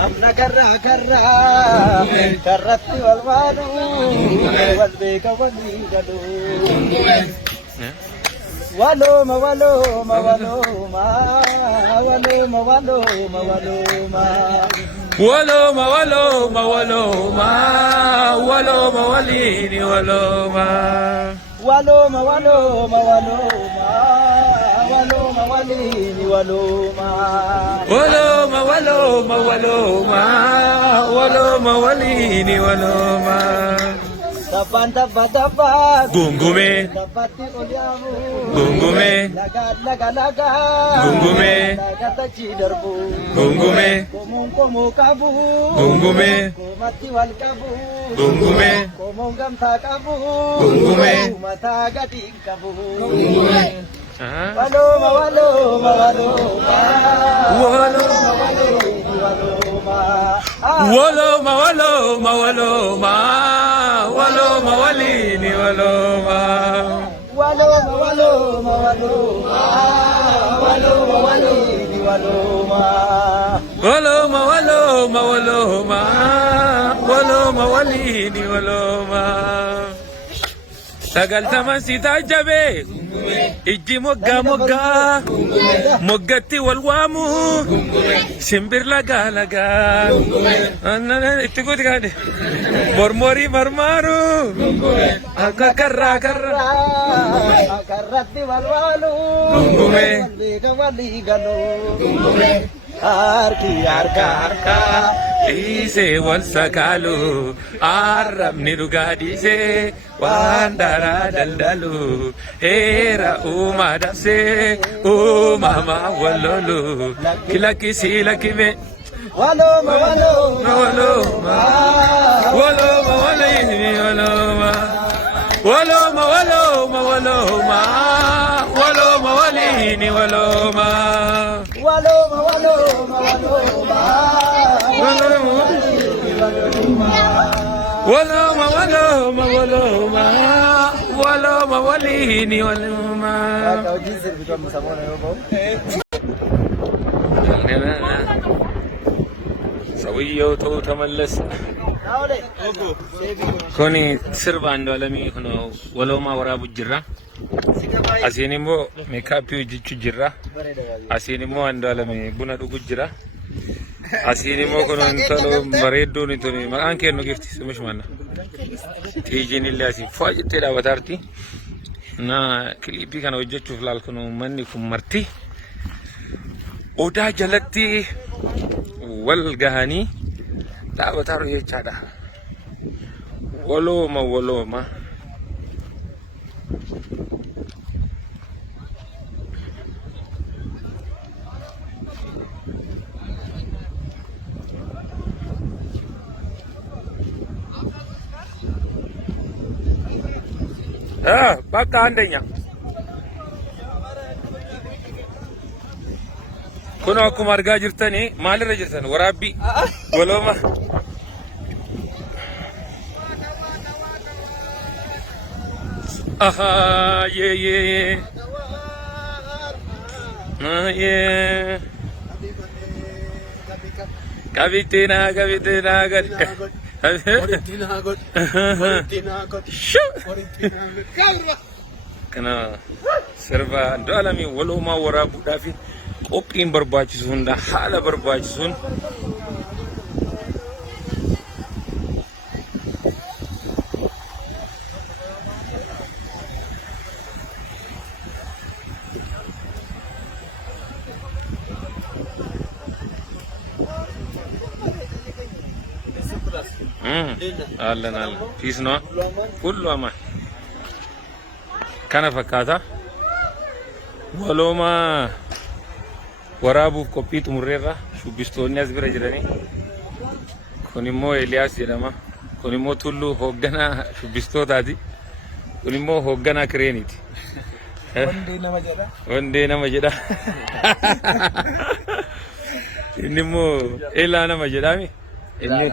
Nagarra karra karratti wal waadu wal beeka walii galu waloma waloma waloma waloma waloma waloma waloma waloma waloma waloma walini waloma waloma waloma waloma waloma walini waloma waloma waloma waloma waloma walini waloma Tapan tapan tapan gungume tapati olyamu gungume laga laga laga gungume laga tachi darbu gungume komu kabu gungume komati wal kabu gungume komu gamta kabu Gungume. mata gadi kabu ah waloma waloma waloma waloma waloma waloma waloma waloma waloma walini waloma waloma waloma waloma waloma walini waloma waloma waloma waloma waloma walini waloma sagaltaman si tajabe ijji mogga mogga moggatti walwaamu simbir laga laga itti guuti kaade mormori marmaru akka karra karra karratti walwalu Gungume. beeka walii galu harki harka harka dhiise wal sakaalu arrabni dhugaa dhiise waan daraa daldalu heera uumaa dabsee uumamaa wallolu kilakkisii lakkime waloma waloma waloma waloma walini waloma waloma waloma waloma waloma walini waloma waloma waloma waloma waloma waloma waloma waloma walini waloma Kau jizir bikin bersama dengan bau. ሰውየው ተው ተመለስ Tahu deh. ኮኒ ስርባ እንደው ለሚ ሆኖ ወሎማ ወራቡ ጅራ አሲኒሞ ሜካፕ ጅቹ ጅራ አሲኒሞ እንደው ለሚ ቡና ዱጉ ጅራ አሲኒሞ ኮኖ እንተሎ በሬዶ ንቶኒ ማን ከኖ ጊፍት ስምሽ ማና ቲጂኒ ላሲ ፏጅቴ ዳበታርቲ እና ክሊፒ ከነ ወጀቹ ፍላልኩ ነው ማን ኩመርቲ ኦዳ ጀለቲ ወልጋኒ ዳበታሩ የቻዳ waloma waloma በቃ አንደኛ ኩኖ አኩማ አርጋ ጅርተኒ ማልረ ጅርተን ወራቢ ወሎማ aha yeah yeah yeah kavitina kana sirba dalami waloma warabu dafi qophiin barbaachisun da hala barbaachisun አለን አለን ፊስ ነው ሁሉ አማን ከነ ፈካታ ወሎማ ወራቡፍ ቆጲ ጥሙሬራ ሹቢስቶኒ አዝብረ ጅረኒ ኩኒሞ ኤልያስ ጀደማ ኩኒሞ ቱሉ ሆገና ሹቢስቶታቲ ኩኒሞ ሆገና ክሬኒቲ ወንዴ ነመ ጀዳ ኢኒሞ ኤላ ነመ ጀዳሚ inni